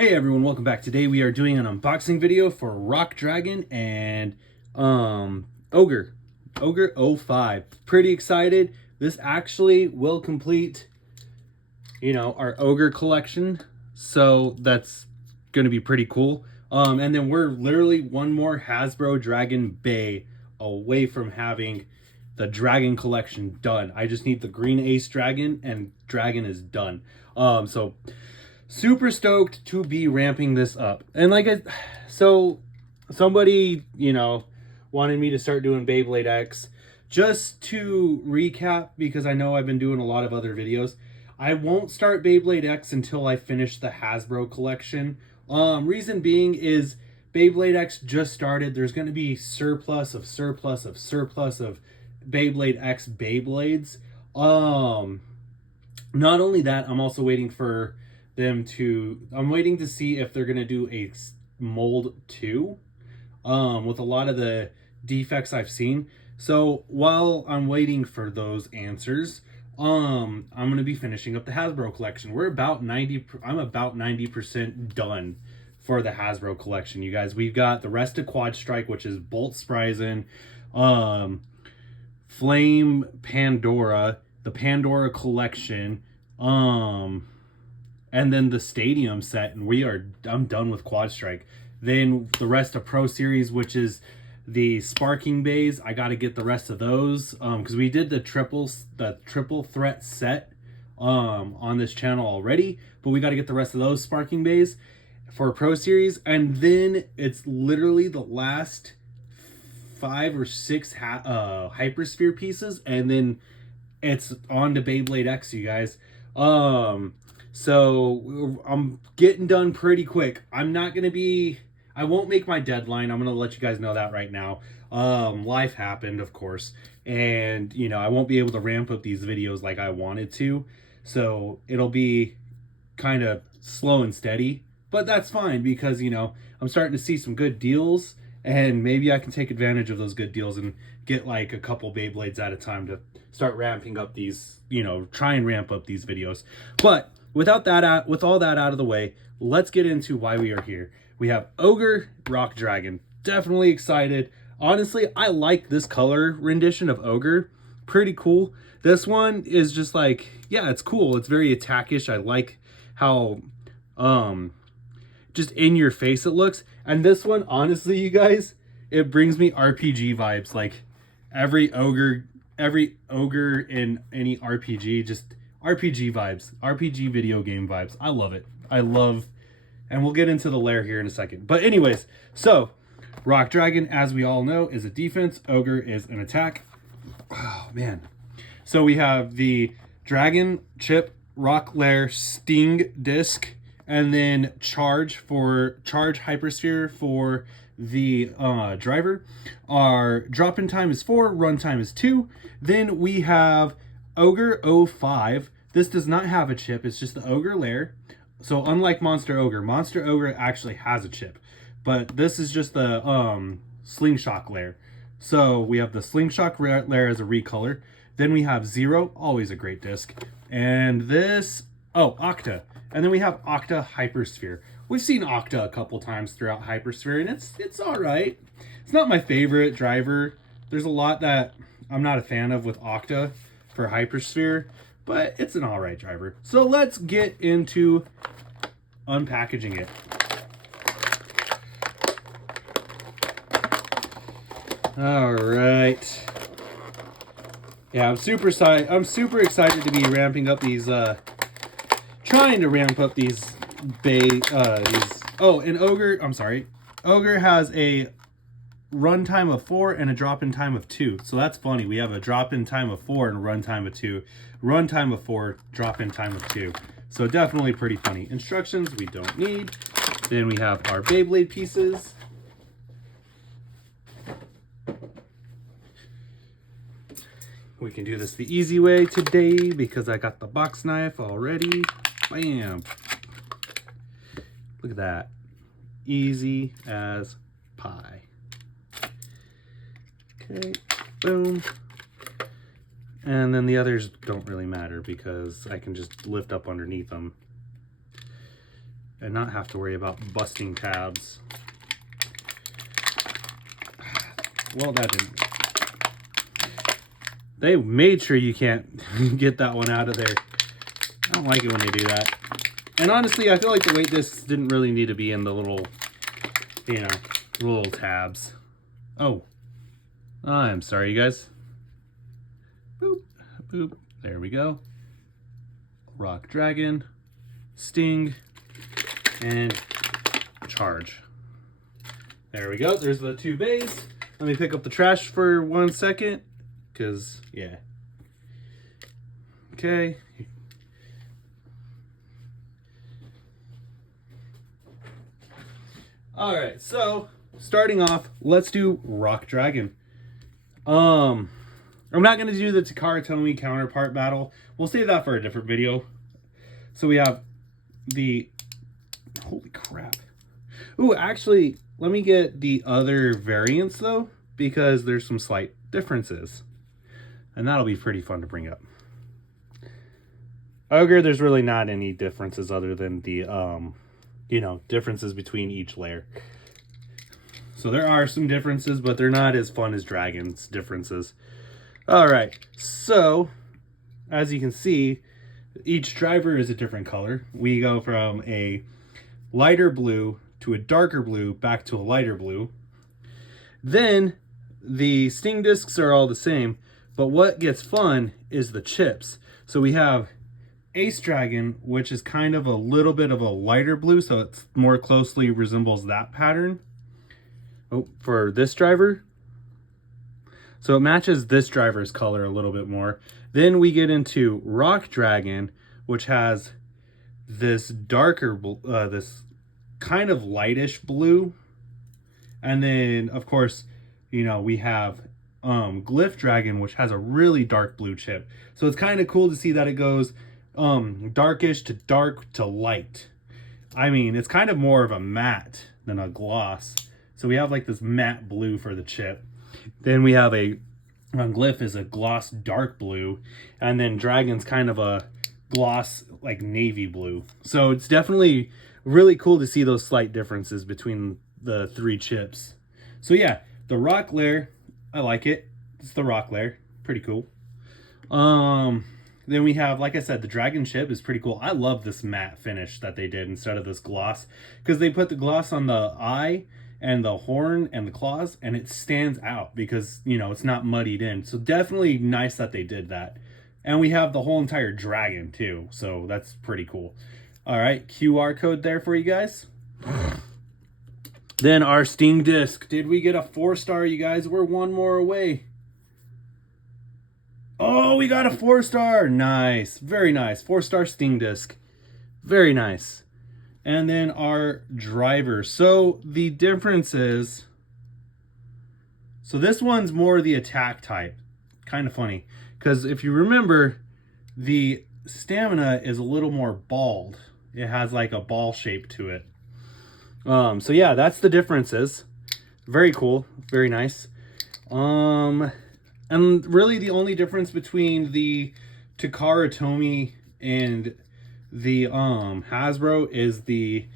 Hey everyone, welcome back. Today we are doing an unboxing video for Rock Dragon and Ogre 05. Pretty excited. This actually will complete, our Ogre collection. So that's going to be pretty cool. And then we're literally one more Hasbro Dragon Bay away from having the Dragon collection done. I just need the Green Ace Dragon and Dragon is done. So super stoked to be ramping this up. And so somebody, wanted me to start doing Beyblade X. Just to recap, because I know I've been doing a lot of other videos, I won't start Beyblade X until I finish the Hasbro collection. Reason being is Beyblade X just started. There's going to be surplus of Beyblade X Beyblades. Not only that, I'm also waiting for I'm waiting to see if they're going to do a mold 2 with a lot of the defects I've seen. So while I'm waiting for those answers, I'm going to be finishing up the Hasbro collection. I'm about 90% done for the Hasbro collection, you guys. We've got the rest of Quad Strike, which is Bolt Spryzen, Flame Pandora, the Pandora collection, and then the stadium set, and I'm done with Quad Strike. Then the rest of Pro Series, which is the Sparking Bays. I got to get the rest of those because we did the triple threat set on this channel already, but we got to get the rest of those Sparking Bays for Pro Series. And then it's literally the last 5 or 6 Hypersphere pieces, and then it's on to Beyblade X, you guys. So I'm getting done pretty quick. I won't make my deadline. I'm going to let you guys know that right now. Life happened, of course. And, I won't be able to ramp up these videos like I wanted to. So it'll be kind of slow and steady. But that's fine because, I'm starting to see some good deals. And maybe I can take advantage of those good deals and get like a couple Beyblades at a time to start ramping up these, try and ramp up these videos. But with all that out of the way, let's get into why we are here. We have Ogre Rock Dragon. Definitely excited. Honestly, I like this color rendition of Ogre. Pretty cool. This one is just like, yeah, it's cool. It's very attackish. I like how just in your face it looks. And this one, honestly, you guys, it brings me RPG vibes. Like every ogre in any RPG, just RPG vibes, RPG video game vibes. I love it. And we'll get into the lair here in a second. But anyways, so Rock Dragon, as we all know, is a defense. Ogre is an attack. Oh, man. So we have the Dragon, Chip, Rock Lair, Sting Disc, and then Charge Hypersphere for the driver. Our drop-in time is 4, run time is 2. Then we have Ogre 05. This does not have a chip. It's just the Ogre Lair. So unlike Monster Ogre actually has a chip. But this is just the Slingshot Lair. So we have the Slingshot Lair as a recolor. Then we have Zero, always a great disc. And this, Octa. And then we have Octa Hypersphere. We've seen Octa a couple times throughout Hypersphere, and it's all right. It's not my favorite driver. There's a lot that I'm not a fan of with Octa for Hypersphere, but it's an all right driver. So let's get into unpackaging it. All right. Yeah, I'm super excited to be ramping up these trying to ramp up these and Ogre has a run time of 4 and a drop-in time of 2. So that's funny. We have a drop-in time of 4 and a run time of 2. Run time of 4, drop-in time of 2. So definitely pretty funny. Instructions we don't need. Then we have our Beyblade pieces. We can do this the easy way today because I got the box knife already. Bam. Look at that. Easy as pie. Okay, boom. And then the others don't really matter because I can just lift up underneath them. and not have to worry about busting tabs. Well, that didn't. They made sure you can't get that one out of there. I don't like it when they do that. And honestly, I feel like the weight discs didn't really need to be in the little, you know, little tabs. Oh, I'm sorry, you guys. Boop, boop. There we go. Rock Dragon, Sting, and Charge. There we go. There's the 2 bays. Let me pick up the trash for 1 second, because, yeah. Okay. All right, so starting off, let's do Rock Dragon. I'm not going to do the Takara Tomy counterpart battle. We'll save that for a different video. So we have the... Holy crap. Ooh, actually, let me get the other variants, though, because there's some slight differences. And that'll be pretty fun to bring up. Ogre, there's really not any differences other than the, you know, differences between each layer. So there are some differences, but they're not as fun as Dragon's differences. All right, so as you can see, each driver is a different color. We go from a lighter blue to a darker blue back to a lighter blue. Then the Sting discs are all the same, but what gets fun is the chips. So we have Ace Dragon, which is kind of a little bit of a lighter blue, so it more closely resembles that pattern. Oh, for this driver. So it matches this driver's color a little bit more. Then we get into Rock Dragon, which has this darker, this kind of lightish blue. And then, of course, you know, we have Glyph Dragon, which has a really dark blue chip. So it's kind of cool to see that it goes darkish to dark to light. I mean, it's kind of more of a matte than a gloss. So we have like this matte blue for the chip. Then we have Glyph is a gloss dark blue, and then Dragon's kind of a gloss like navy blue. So it's definitely really cool to see those slight differences between the 3 chips. So yeah, the rock layer, I like it. It's the rock layer, pretty cool. Then we have, like I said, the Dragon chip is pretty cool. I love this matte finish that they did instead of this gloss, because they put the gloss on the eye and the horn and the claws, and it stands out because, you know, it's not muddied in. So definitely nice that they did that. And we have the whole entire dragon too, so that's pretty cool. All right, QR code there for you guys. Then our Sting disc. Did we get a 4-star, you guys? We're 1 more away. Oh, we got a 4-star. Nice, very nice. 4-star Sting disc. Very nice. And then our driver. So the difference is, so this one's more the attack type. Kind of funny, because if you remember, the stamina is a little more bald. It has like a ball shape to it. So yeah, that's the differences. Very cool, very nice. And really the only difference between the Takara Tomy and the Hasbro is the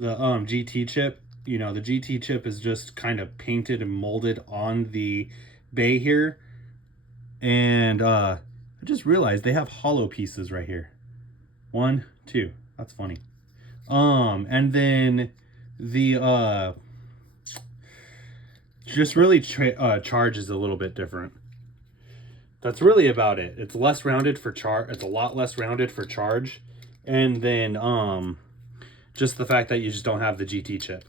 GT chip. You know, the GT chip is just kind of painted and molded on the bay here. And I just realized they have hollow pieces right here. 1, 2. That's funny. And then the just really charge is a little bit different. That's really about it. It's less rounded for charge. It's a lot less rounded for charge. And then just the fact that you just don't have the GT chip.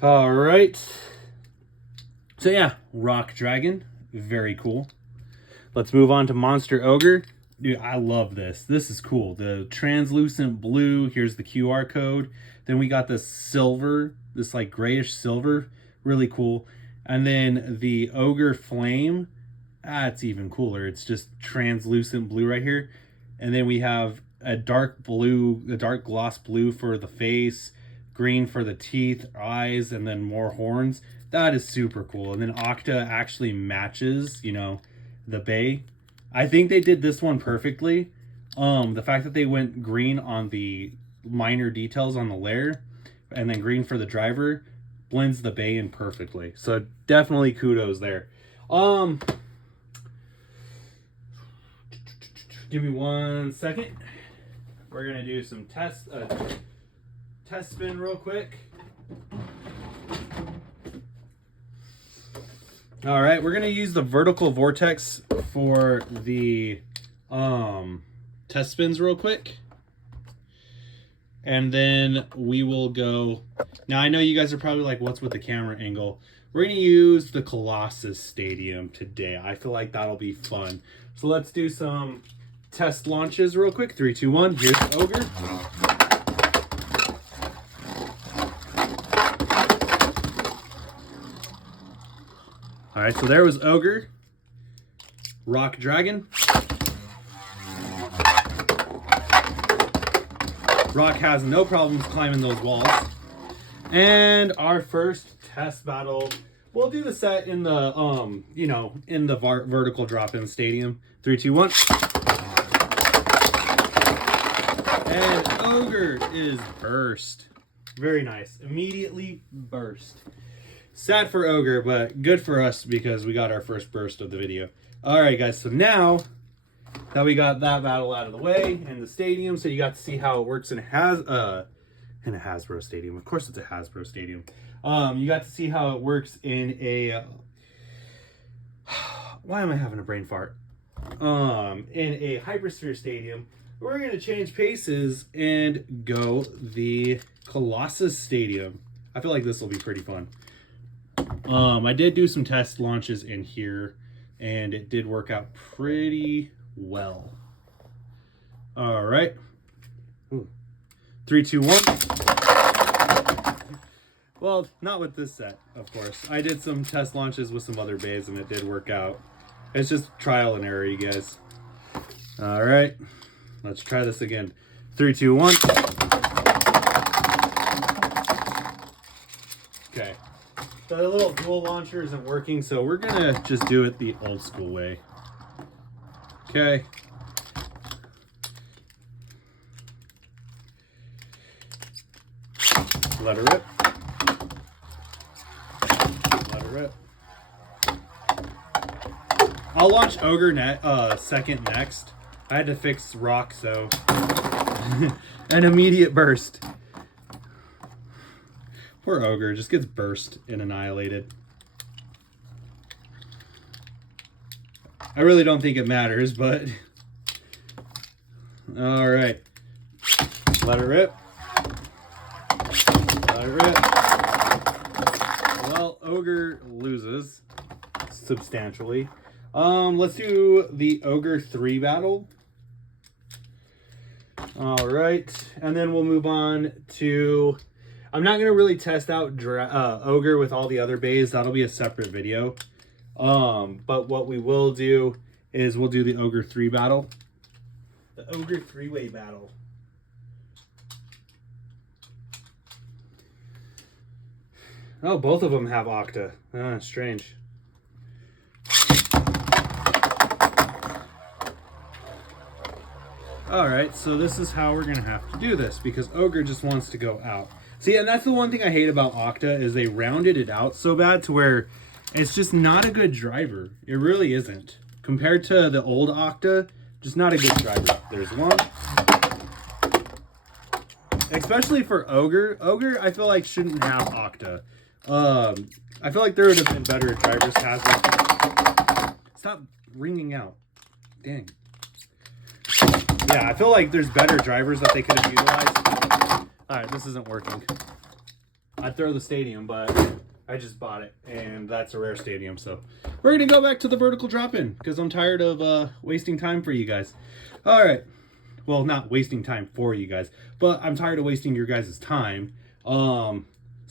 All right. So yeah, Rock Dragon, very cool. Let's move on to Monster Ogre. Dude, I love this. This is cool. The translucent blue, here's the QR code. Then we got this silver, this like grayish silver, really cool. And then the Ogre Flame, that's even cooler. It's just translucent blue right here. And then we have a dark blue, a dark gloss blue for the face, green for the teeth, eyes, and then more horns. That is super cool. And then Octa actually matches, you know, the bay. I think they did this one perfectly. The fact that they went green on the minor details on the layer, and then green for the driver, blends the bay in perfectly. So definitely kudos there. Give me 1 second. We're gonna do some test spin real quick. All right, we're gonna use the vertical vortex for the test spins real quick. And then we will go. Now I know you guys are probably like, what's with the camera angle? We're gonna use the Colossus Stadium today. I feel like that'll be fun. So let's do some test launches real quick. 3, 2, 1, here's the Ogre. All right, so there was Ogre. Rock Dragon. Rock has no problems climbing those walls. And our first test battle, we'll do the set in the, you know, in the vertical drop-in stadium. 3, 2, 1. And Ogre is burst. Very nice. Immediately burst. Sad for Ogre, but good for us because we got our first burst of the video. All right, guys, so now that we got that battle out of the way in the stadium, so you got to see how it works in a Hasbro stadium. Of course it's a Hasbro stadium. You got to see how it works in a why am I having a brain fart? In a Hypersphere stadium. We're gonna change paces and go the Colossus Stadium. I feel like this will be pretty fun. I did do some test launches in here and it did work out pretty well. All right. 3, 2, 1. Well, not with this set, of course. I did some test launches with some other bays and it did work out. It's just trial and error, you guys. All right. Let's try this again. 3, 2, 1. Okay. The little dual launcher isn't working, so we're gonna just do it the old school way. Okay. Let her rip. Let her rip. I'll launch Ogre second next. I had to fix Rock, so an immediate burst. Poor Ogre just gets burst and annihilated. I really don't think it matters, but all right. Let it rip. Let it rip. Well, Ogre loses substantially. Let's do the Ogre 3 battle. All right, and then we'll move on to. I'm not gonna really test out Ogre with all the other bays. That'll be a separate video. But what we will do is we'll do the Ogre 3 battle. The Ogre 3-way battle. Oh, both of them have Octa. Ah, strange. Alright, so this is how we're going to have to do this, because Ogre just wants to go out. See, and that's the one thing I hate about Octa, is they rounded it out so bad to where it's just not a good driver. It really isn't. Compared to the old Octa, just not a good driver. There's one. Especially for Ogre. Ogre, I feel like, shouldn't have Octa. I feel like there would have been better drivers to have. Stop ringing out. Dang. Yeah, I feel like there's better drivers that they could have utilized. Alright, this isn't working. I'd throw the stadium, but I just bought it, and that's a rare stadium, so we're going to go back to the vertical drop-in, because I'm tired of wasting time for you guys. Alright. Well, not wasting time for you guys, but I'm tired of wasting your guys' time. So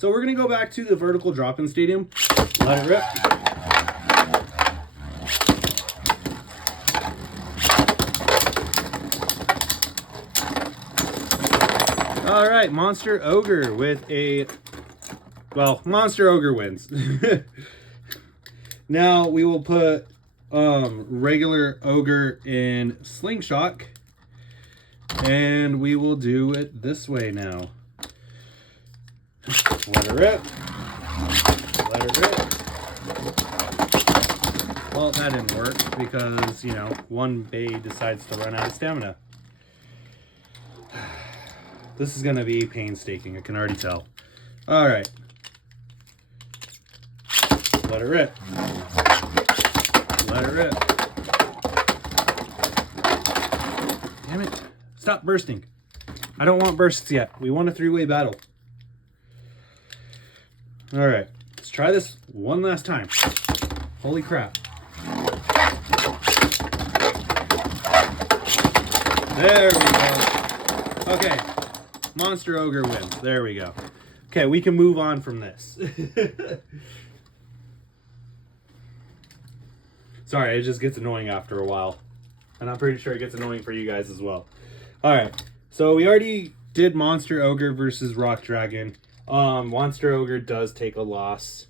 we're going to go back to the vertical drop-in stadium. Let it rip. All right, Monster Ogre with a, well, Monster Ogre wins. Now we will put regular Ogre in Slingshot. And we will do it this way now. Let her rip. Let her rip. Well, that didn't work because, you know, one bay decides to run out of stamina. This is going to be painstaking, I can already tell. All right. Let her rip. Let her rip. Damn it. Stop bursting. I don't want bursts yet. We want a three-way battle. All right. Let's try this one last time. Holy crap. There we go. Okay. Monster Ogre wins. There we go. Okay, we can move on from this. Sorry, it just gets annoying after a while. And I'm pretty sure it gets annoying for you guys as well. Alright, so we already did Monster Ogre versus Rock Dragon. Monster Ogre does take a loss.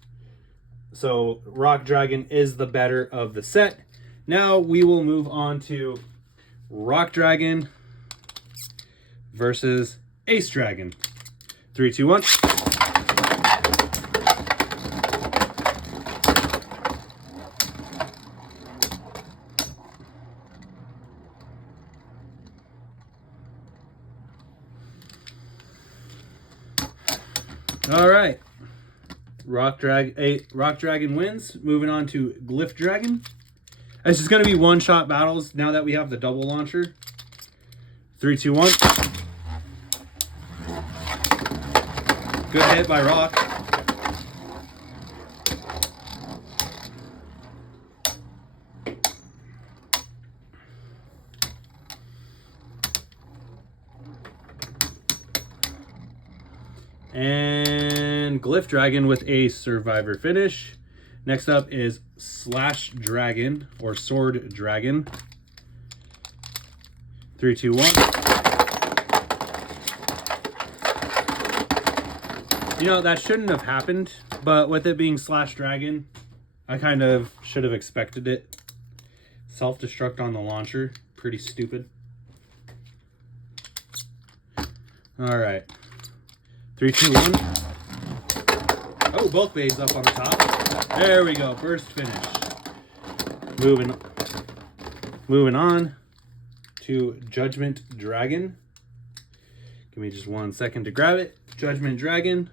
So Rock Dragon is the better of the set. Now we will move on to Rock Dragon versus Ace Dragon. 3, 2, 1. All right. Rock Dragon wins. Moving on to Glyph Dragon. This is going to be one-shot battles now that we have the double launcher. 3, 2, 1. Good hit by Rock. And Glyph Dragon with a survivor finish. Next up is Slash Dragon or Sword Dragon. 3, 2, 1. You know, that shouldn't have happened, but with it being Slash Dragon, I kind of should have expected it. Self-destruct on the launcher. Pretty stupid. Alright. 3, 2, 1. Oh, both bays up on the top. There we go. Burst finish. Moving on to Judgment Dragon. Give me just 1 second to grab it. Judgment Dragon.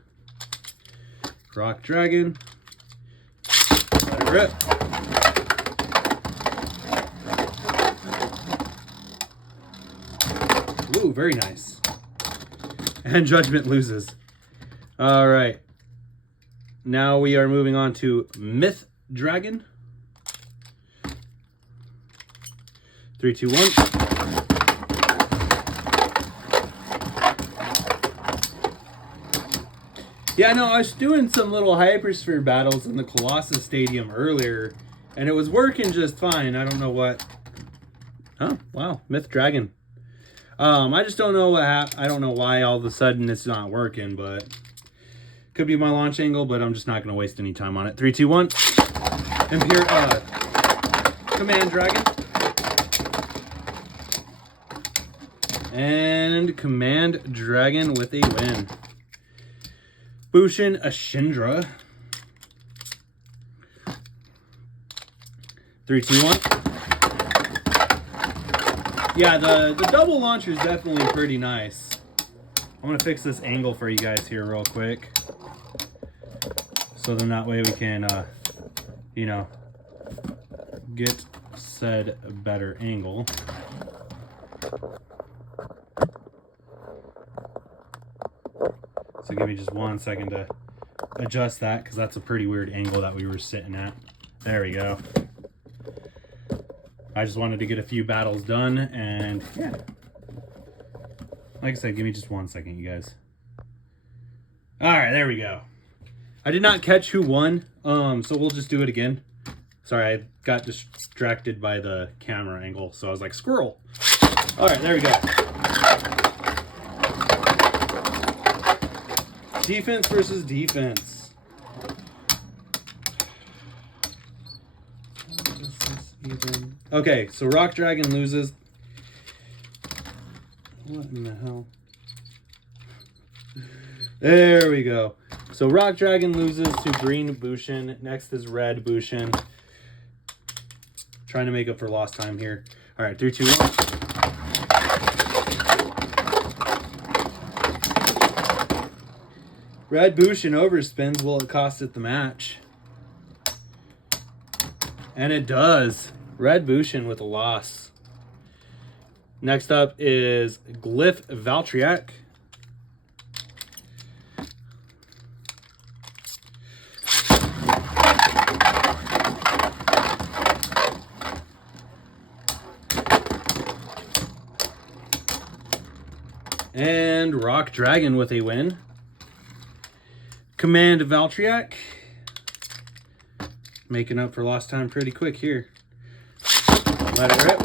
Rock Dragon. Let it rip. Ooh, very nice. And Judgment loses. All right. Now we are moving on to Myth Dragon. 3, 2, 1. Yeah, no, I was doing some little Hypersphere battles in the Colossus Stadium earlier, and it was working just fine. I don't know what. Oh, wow, Myth Dragon. I just don't know what I don't know why all of a sudden it's not working, but could be my launch angle, but I'm just not going to waste any time on it. 3, 2, 1. Command Dragon. And Command Dragon with a win. Bushin Ashindra. 3, 2, 1. Yeah, the double launcher is definitely pretty nice. I'm going to fix this angle for you guys here real quick. So then that way we can, you know, get said better angle. So give me just 1 second to adjust that, because that's a pretty weird angle that we were sitting at. There we go. I just wanted to get a few battles done, and yeah. Like I said, give me just 1 second, you guys. Alright, there we go. I did not catch who won, so we'll just do it again. Sorry, I got distracted by the camera angle, so I was like, squirrel. Alright, there we go. Defense versus defense. Okay, so Rock Dragon loses. What in the hell? There we go. So Rock Dragon loses to Green Bushin. Next is Red Bushin. Trying to make up for lost time here. All right, 3, 2, 1. Red Bushin overspins. Will it cost it the match? And it does. Red Bushin with a loss. Next up is Glyph Valtryek. And Rock Dragon with a win. Command Valtryek. Making up for lost time pretty quick here. Let it rip.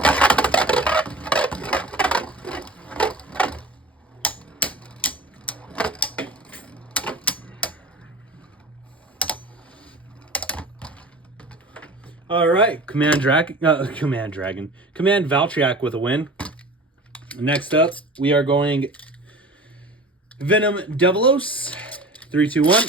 All right, Command Valtryek with a win. Next up, we are going Venom Devilos. 3, 2, 1.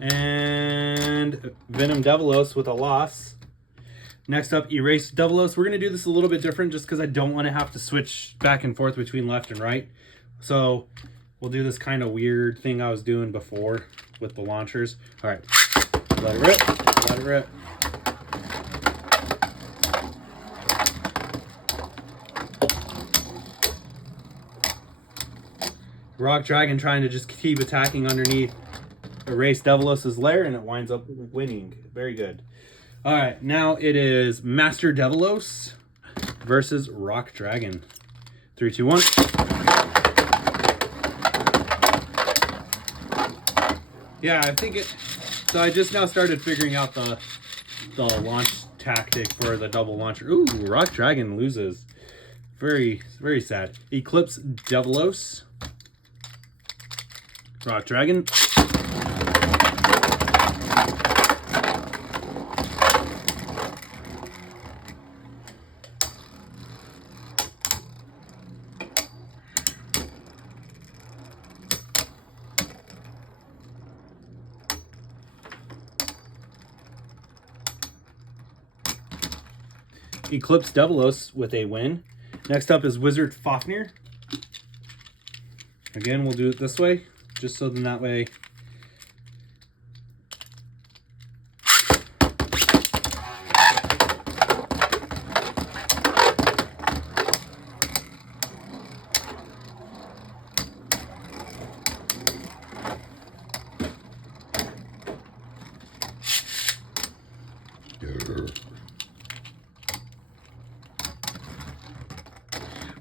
And Venom Devilos with a loss. Next up, Erase Devilos. We're going to do this a little bit different just because I don't want to have to switch back and forth between left and right. So we'll do this kind of weird thing I was doing before with the launchers. All right, let it rip, let it rip. Rock Dragon trying to just keep attacking underneath Erase Devilos' lair, and it winds up winning. Very good. All right, now it is Master Devilos versus Rock Dragon. 3, 2, 1. Yeah, I think it... So I just now started figuring out the launch tactic for the double launcher. Ooh, Rock Dragon loses. Very, very sad. Eclipse Devilos. Rock Dragon. Eclipse Devilos with a win. Next up is Wizard Fafnir. Again, we'll do it this way, just so then that way.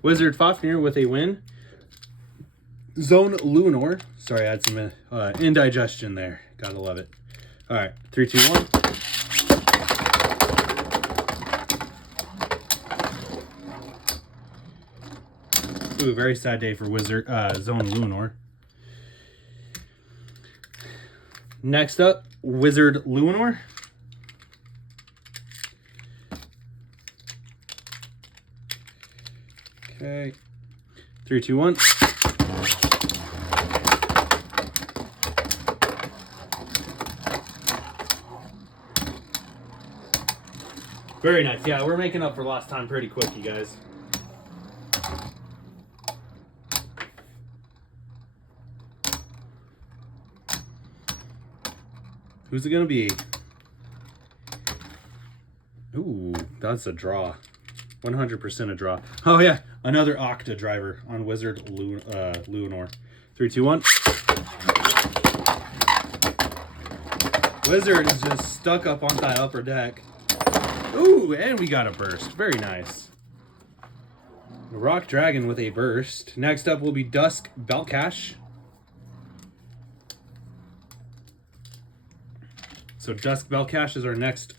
Wizard Fafnir with a win. Zone Luinor. Sorry, I had some indigestion there. Gotta love it. All right, 3, 2, 1. Ooh, very sad day for Wizard Zone Luinor. Next up, Wizard Luinor. Okay. 3, 2, 1. Very nice. Yeah, we're making up for lost time pretty quick, you guys. Who's it gonna be? Ooh, that's a draw. 100% a draw. Oh yeah, another Octa driver on Wizard Luinor. 3, 2, 1. Wizard is just stuck up on that upper deck. Ooh, and we got a burst. Very nice. Rock Dragon with a burst. Next up will be Dusk Belcash. So Dusk Belcash is our next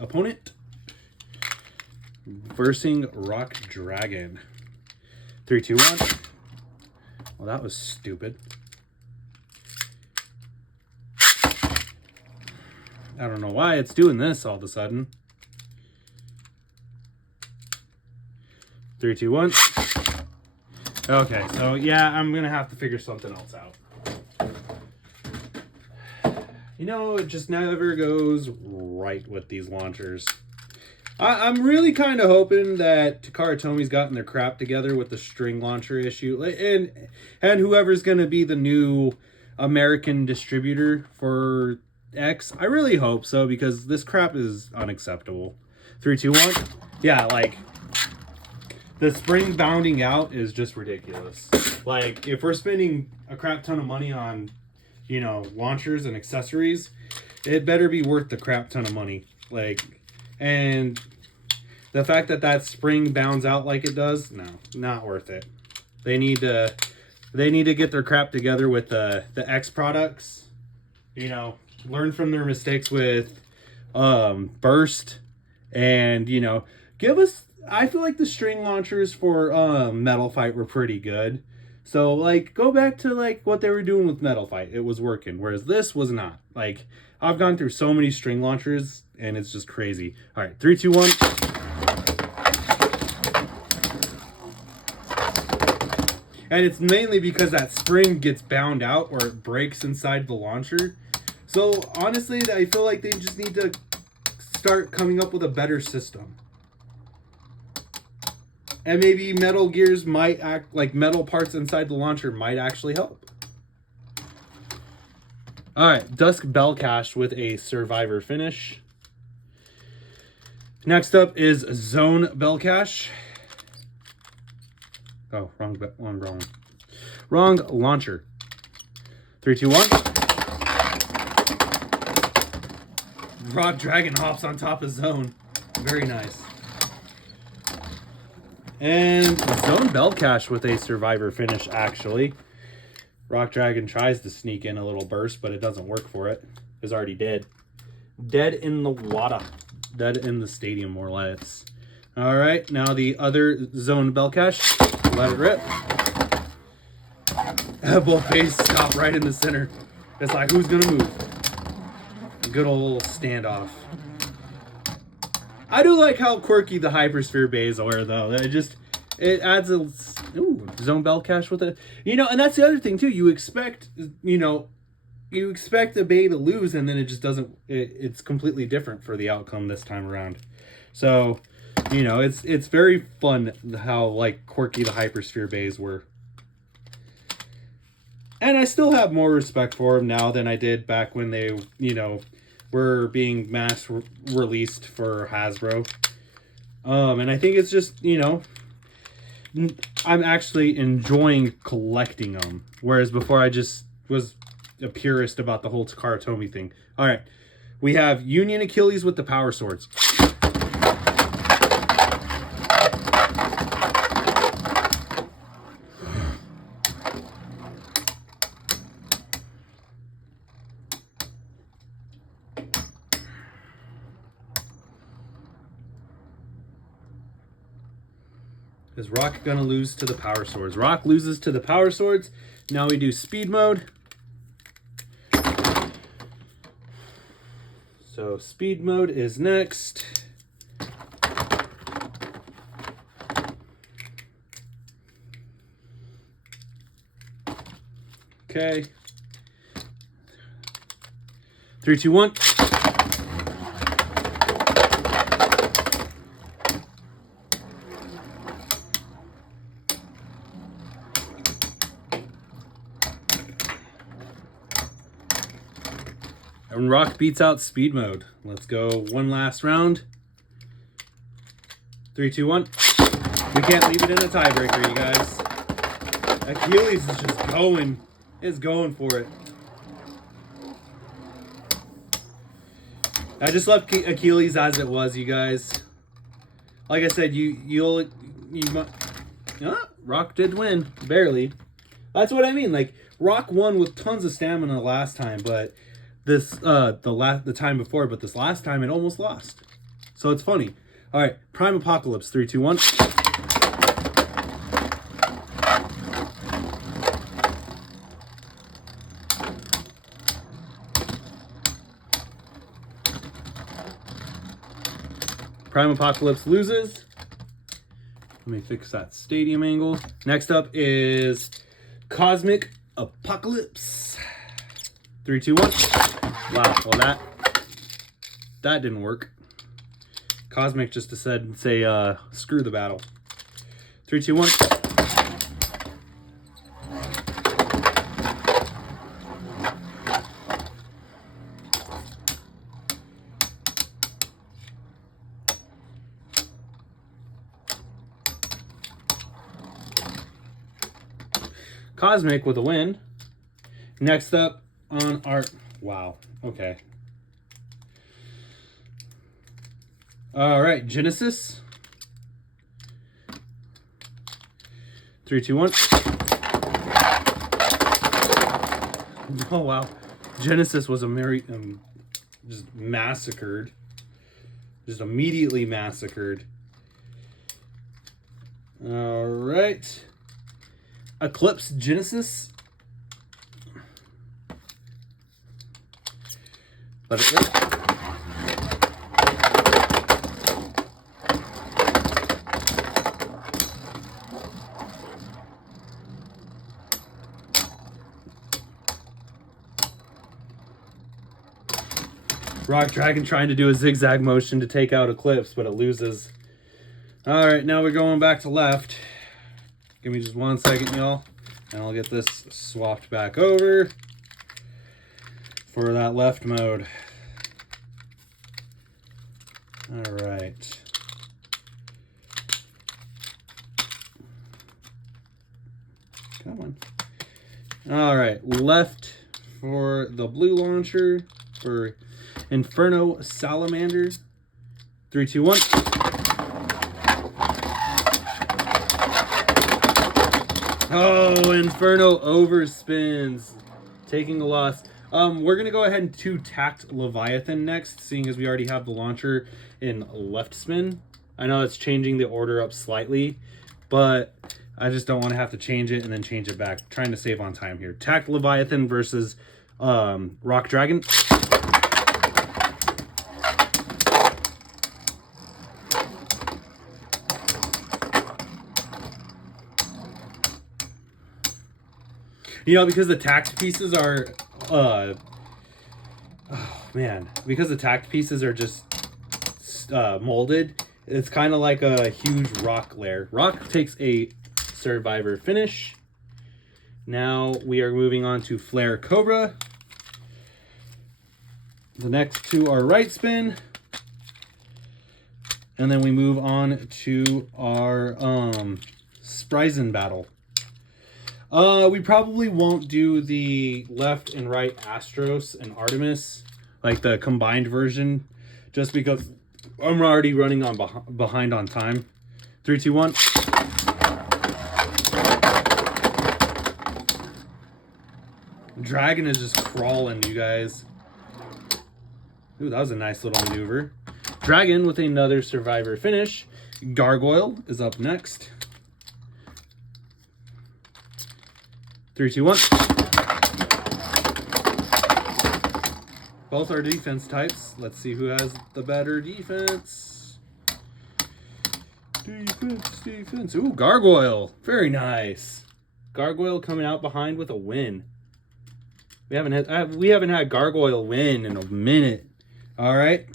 opponent. Versing Rock Dragon. 3, 2, 1. Well, that was stupid. I don't know why it's doing this all of a sudden. 3, 2, 1. Okay, so yeah, I'm gonna have to figure something else out. You know, it just never goes right with these launchers. I'm really kind of hoping that Takara Tomi's gotten their crap together with the string launcher issue, and whoever's gonna be the new American distributor for X. I really hope so, because this crap is unacceptable. 3, 2, 1. Yeah, like the spring bounding out is just ridiculous. Like, if we're spending a crap ton of money on, you know, launchers and accessories, it better be worth the crap ton of money. Like, and the fact that that spring bounds out like it does, no, not worth it. They need to get their crap together with the X products. You know, learn from their mistakes with Burst, and you know, give us. I feel like the string launchers for Metal Fight were pretty good. So like, go back to like what they were doing with Metal Fight. It was working, whereas this was not. Like, I've gone through so many string launchers, and it's just crazy. All right, 3, 2, 1. And it's mainly because that spring gets bound out, or it breaks inside the launcher. So honestly, I feel like they just need to start coming up with a better system. And maybe metal gears might act like metal parts inside the launcher might actually help. All right, Dusk Bellcash with a Survivor finish. Next up is Zone Bellcash. Oh, wrong launcher. 3, 2, 1. Rock Dragon hops on top of Zone. Very nice. And Zone Bellcash with a Survivor finish, actually. Rock Dragon tries to sneak in a little burst, but it doesn't work for it. It's already dead. Dead in the water. Dead in the stadium, more or less. All right, now the other Zone Bellcash. Let it rip. Both bases stop right in the center. It's like, who's gonna move? Good old standoff. I do like how quirky the Hypersphere bays are, though. It adds a Zone Bellcash with it. You know, and that's the other thing too. You expect a bay to lose, and then it just doesn't. It's completely different for the outcome this time around. So, you know, it's very fun how like quirky the Hypersphere bays were. And I still have more respect for them now than I did back when they, you know, were being mass released for Hasbro. And I think it's just, you know, I'm actually enjoying collecting them. Whereas before I just was a purist about the whole Takara Tomy thing. All right. We have Union Achilles with the Power Swords. Is Rock gonna lose to the Power Swords? Rock loses to the Power Swords. Now we do speed mode. So speed mode is next. Okay. 3, 2, 1. And Rock beats out speed mode. Let's go one last round. 3, 2, 1. We can't leave it in a tiebreaker, you guys. Achilles is just going. It's going for it. I just left Achilles as it was, you guys. Like I said, Rock did win, barely. That's what I mean. Like, Rock won with tons of stamina last time, but this the time before, but this last time it almost lost. So it's funny. All right, Prime Apocalypse. 3, 2, 1. Prime Apocalypse loses. Let me fix that stadium angle. Next up is Cosmic Apocalypse. 3, 2, 1. Wow, well that didn't work. Cosmic just said, say, screw the battle. 3, 2, 1. Cosmic with a win. Next up on our... Wow. Okay. All right. Genesis. 3, 2, 1. Oh, wow. Genesis was just massacred. Just immediately massacred. All right. Eclipse Genesis. Let it rip. Rock Dragon trying to do a zigzag motion to take out Eclipse, but it loses. All right, now we're going back to left. Give me just 1 second, y'all, and I'll get this swapped back over for that left mode. All right. Come on. All right, left for the blue launcher for Inferno Salamander. 3, 2, 1. Oh, Inferno overspins, taking a loss. We're going to go ahead and 2 tacked Leviathan next, seeing as we already have the launcher in left spin. I know it's changing the order up slightly, but I just don't want to have to change it and then change it back. Trying to save on time here. Tacked Leviathan versus Rock Dragon. You know, because the tacked pieces are, oh man, because the tacked pieces are just molded, it's kind of like a huge rock layer. Rock takes a survivor finish. Now we are moving on to Flare Cobra. The next 2 are right spin. And then we move on to our Spryzen battle. We probably won't do the left and right Astros and Artemis, like the combined version, just because I'm already running on behind on time. 3, 2, 1. Dragon is just crawling, you guys. Ooh, that was a nice little maneuver. Dragon with another survivor finish. Gargoyle is up next. 3, 2, 1. Both are defense types. Let's see who has the better defense. Defense. Ooh, Gargoyle. Very nice. Gargoyle coming out behind with a win. We haven't had Gargoyle win in a minute. All right.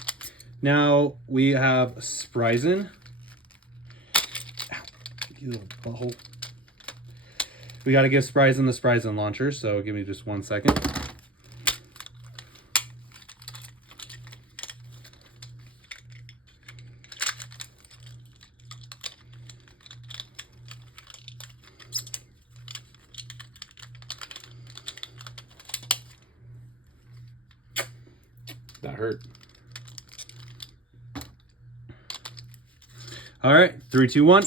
Now we have Spryzen. Ow, you little butthole. We got to give Spryzen the Spryzen launcher, so give me just 1 second. That hurt. All right, 3, 2, 1.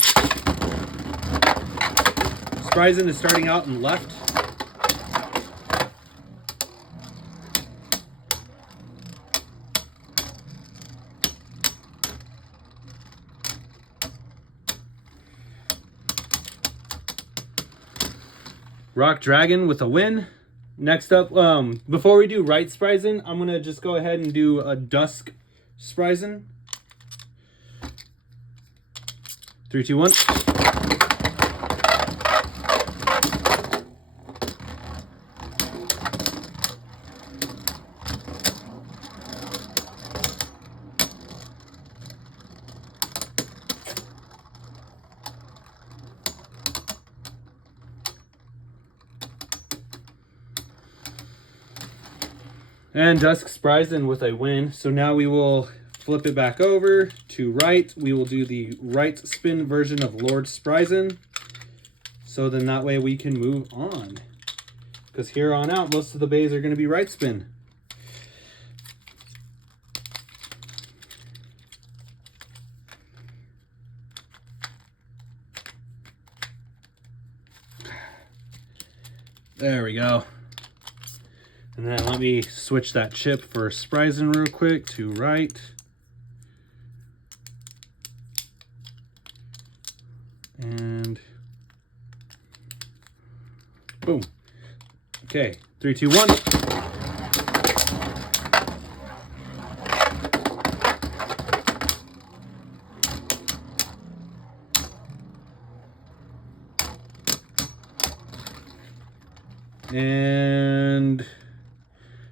Spryzen is starting out in left. Rock Dragon with a win. Next up, before we do right Spryzen, I'm going to just go ahead and do a Dusk Spryzen. 3, 2, 1. And Dusk Spryzen with a win. So now we will flip it back over to right. We will do the right spin version of Lord Spryzen. So then that way we can move on. Because here on out, most of the bays are going to be right spin. There we go. And then let me switch that chip for Spryzen real quick to right. And boom. Okay, 3, 2, 1. And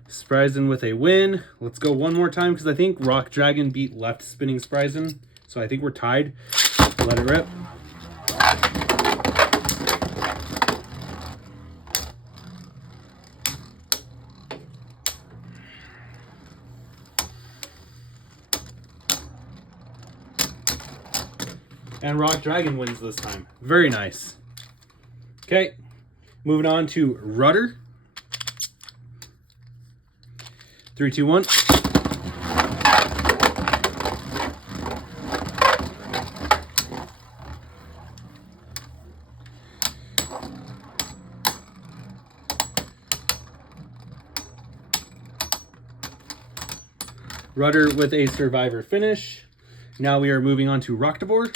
Spryzen with a win. Let's go one more time because I think Rock Dragon beat left spinning Spryzen. So I think we're tied. Let it rip. And Rock Dragon wins this time. Very nice. Okay. Moving on to Rudder. 3, 2, 1. Rudder with a survivor finish. Now we are moving on to Rocktavor.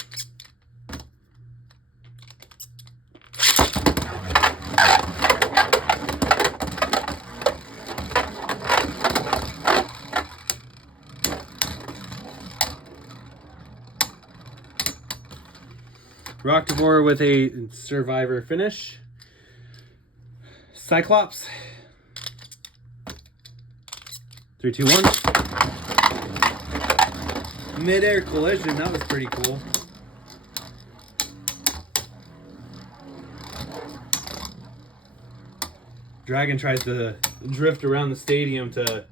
Rocktavor with a survivor finish. Cyclops. 3, 2, 1. Mid-air collision. That was pretty cool. Dragon tries to drift around the stadium to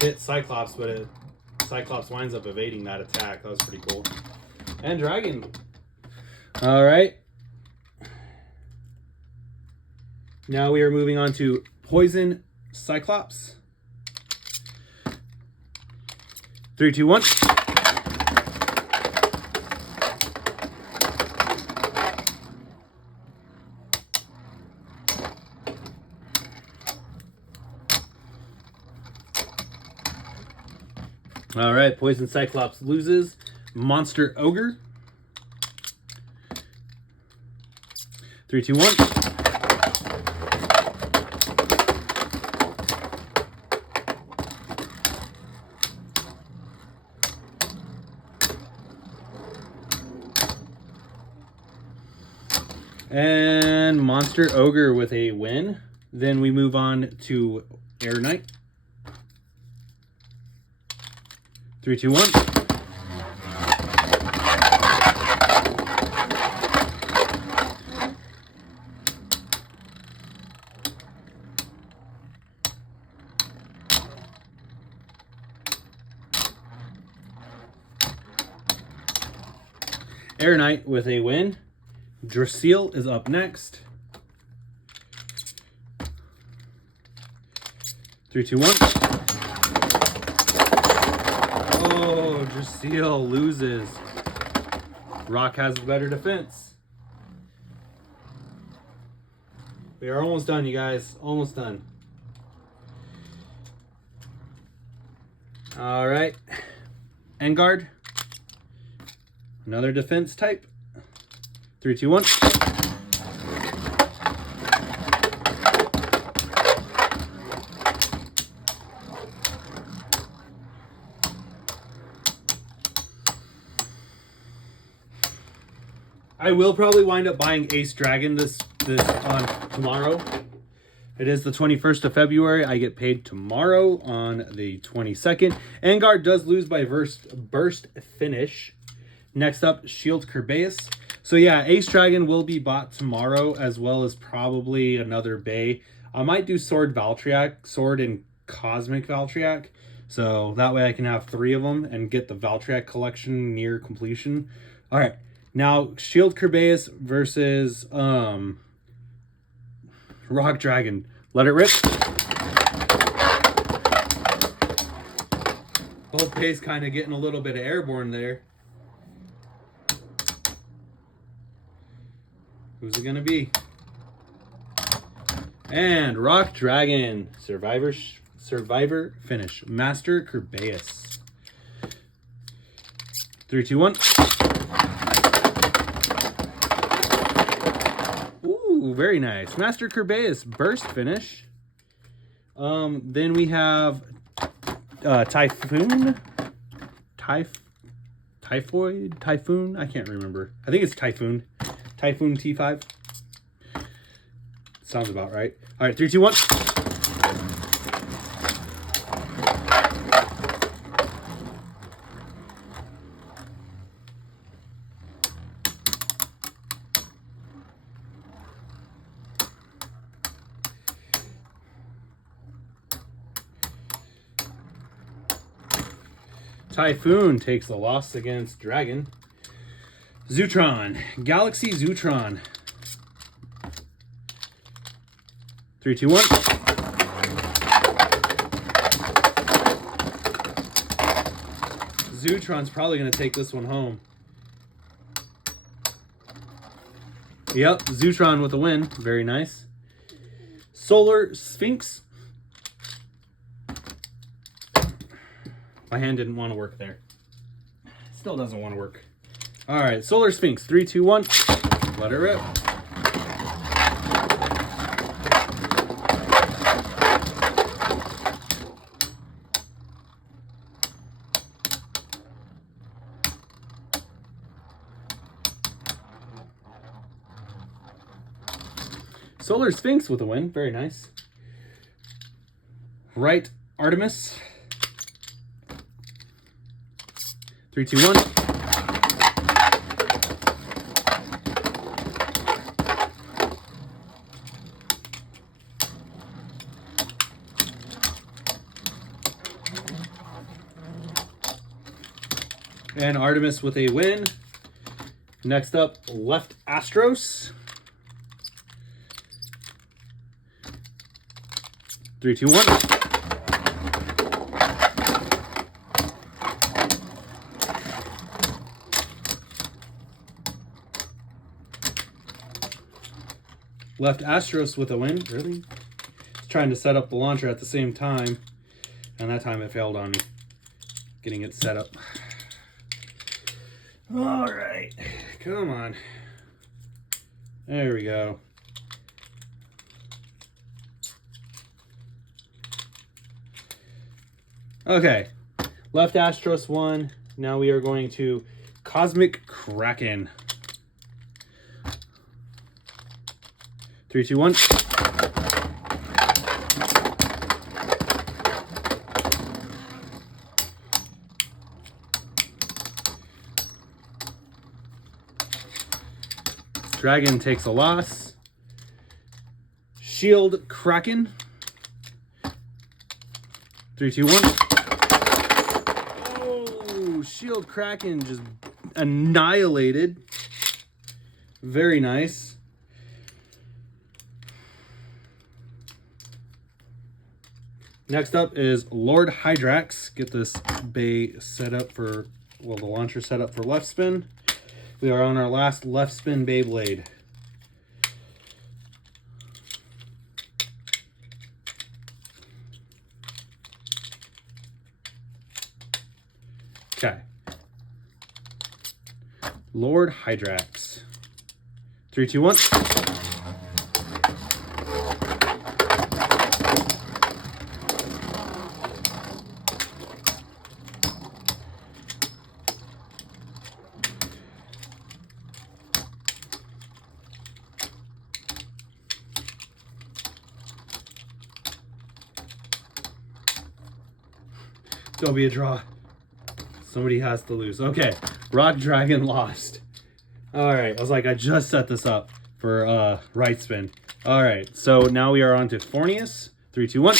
hit Cyclops, but Cyclops winds up evading that attack. That was pretty cool. And Dragon. All right. Now we are moving on to Poison Cyclops. 3, 2, 1. All right, Poison Cyclops loses. Monster Ogre. 3, 2, 1. And Monster Ogre with a win. Then we move on to Air Knight. 3, 2, 1. Air Knight with a win. Drasil is up next. 3, 2, 1. Oh, Drasil loses. Rock has better defense. We are almost done, you guys. Almost done. All right. Engard. Another defense type. 3, 2, 1. I will probably wind up buying Ace Dragon this on tomorrow. It is the 21st of February. I get paid tomorrow on the 22nd. Angard does lose by burst finish. Next up, Shield Kerbeus. So yeah, Ace Dragon will be bought tomorrow, as well as probably another Bay. I might do Sword Valtryek, Sword and Cosmic Valtryek. So that way I can have 3 of them and get the Valtryek collection near completion. All right, now Shield Kerbeus versus Rock Dragon. Let it rip. Both Bays kind of getting a little bit of airborne there. Who's it gonna be? And Rock Dragon, Survivor finish, Master Kerbeus. 3, 2, 1. Ooh, very nice. Master Kerbeus, burst finish. Then we have Typhoon. Typhoon? I can't remember. I think it's Typhoon. Typhoon T5. Sounds about right. All right, 3, 2, 1. Typhoon takes the loss against Dragon. Zootron, Galaxy Zootron. 3, 2, 1. Zootron's probably going to take this one home. Yep, Zootron with a win. Very nice. Solar Sphinx. My hand didn't want to work there. Still doesn't want to work. All right, Solar Sphinx. 3, 2, 1. Let it rip. Solar Sphinx with a win. Very nice. Right Artemis. 3, 2, 1. And Artemis with a win. Next up, Left Astros. 3, 2, 1. Left Astros with a win. Really? Trying to set up the launcher at the same time. And that time it failed on me. Getting it set up. Alright. Come on. There we go. Okay. Left Astros won. Now we are going to Cosmic Kraken. 3, 2, 1. Dragon takes a loss. Shield Kraken. 3, 2, 1. Oh, Shield Kraken just annihilated. Very nice. Next up is Lord Hydrax. Get this bay set up for, well, the launcher set up for left spin. We are on our last left spin Beyblade. Okay. Lord Hydrax. 3, 2, 1. gonna be a draw. Somebody has to lose. Okay, Rock Dragon lost. All right, I was like, I just set this up for right spin. All right, so now we are on to Fornius. 3, 2, 1.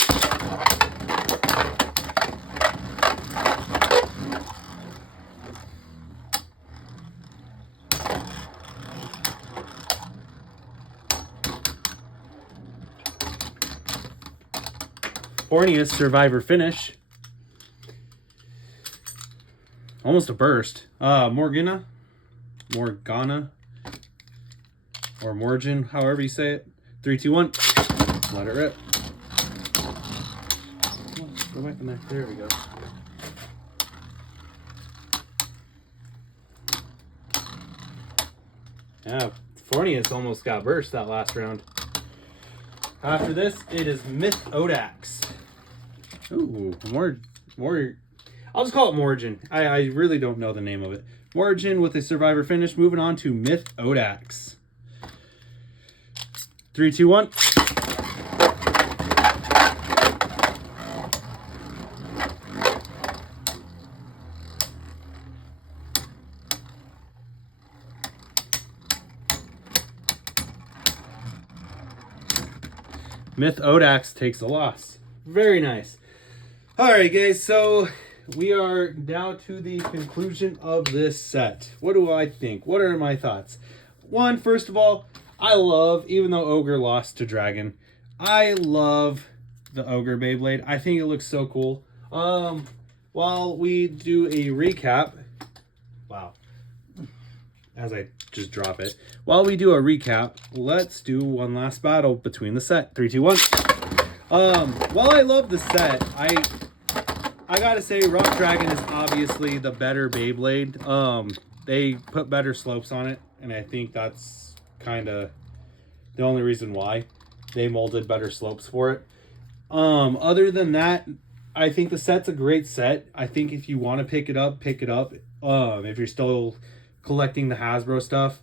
Fornius Survivor Finish. Almost a burst. Morgana, or Morgan, however you say it. 3, 2, 1. Let it rip. Go back in there. There we go. Yeah, Fornius almost got burst that last round. After this, it is Myth Odax. Ooh, more. I'll just call it Morgan. I really don't know the name of it. Morgan with a Survivor Finish. Moving on to Myth Odax. 3, 2, 1. Myth Odax takes a loss. Very nice. Alright guys, so we are now to the conclusion of this set. What do I think? What are my thoughts? One, first of all, I love, even though Ogre lost to Dragon, I love the Ogre Beyblade. I think it looks so cool. While we do a recap, wow, as I just drop it. While we do a recap, let's do one last battle between the set. 3, 2, 1. While I love the set, I gotta say Rock Dragon is obviously the better Beyblade. They put better slopes on it, and I think that's kind of the only reason why they molded better slopes for it. Other than that, I think the set's a great set. I think if you want to pick it up, pick it up. If you're still collecting the Hasbro stuff.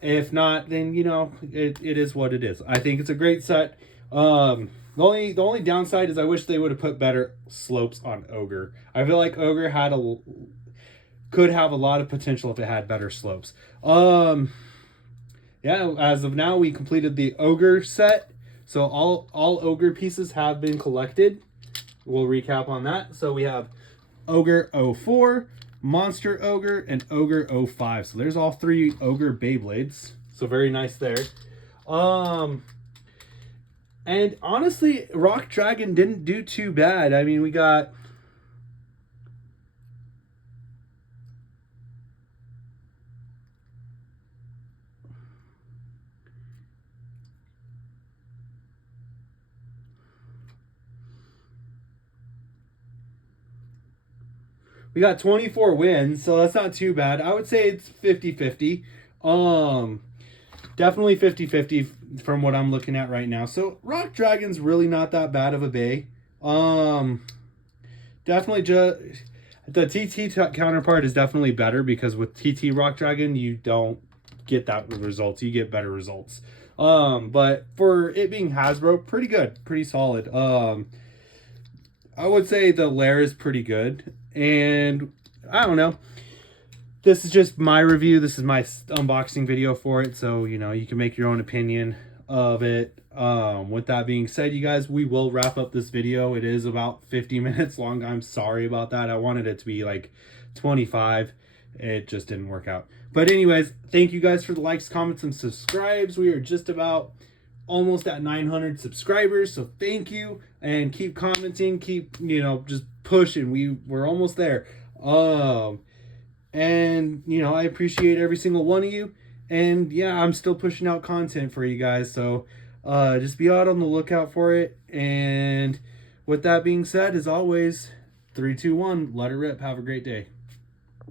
If not, then, you know, it is what it is. I think it's a great set. The only downside is I wish they would have put better slopes on Ogre. I feel like Ogre could have a lot of potential if it had better slopes. Yeah, as of now, we completed the Ogre set. So all Ogre pieces have been collected. We'll recap on that. So we have Ogre 04, Monster Ogre, and Ogre 05. So there's all 3 Ogre Beyblades. So very nice there. And honestly, Rock Dragon didn't do too bad. I mean, we got we got 24 wins, so that's not too bad. I would say it's 50-50. Definitely 50-50 from what I'm looking at right now. So Rock Dragon's really not that bad of a bay. Definitely just the TT counterpart is definitely better, because with TT Rock Dragon you don't get that results. You get better results. But for it being Hasbro, pretty good, pretty solid. I would say the lair is pretty good, and I don't know. This is just my review. This is my unboxing video for it, so you know, you can make your own opinion of it. With that being said, you guys, we will wrap up this video. It is about 50 minutes long. I'm sorry about that. I wanted it to be like 25. It just didn't work out. But anyways, thank you guys for the likes, comments, and subscribes. We are just about almost at 900 subscribers, so thank you, and keep commenting, keep, you know, just pushing. We're almost there. And you know, I appreciate every single one of you, and yeah, I'm still pushing out content for you guys, so just be out on the lookout for it. And with that being said, as always, 3, 2, 1, let it rip. Have a great day.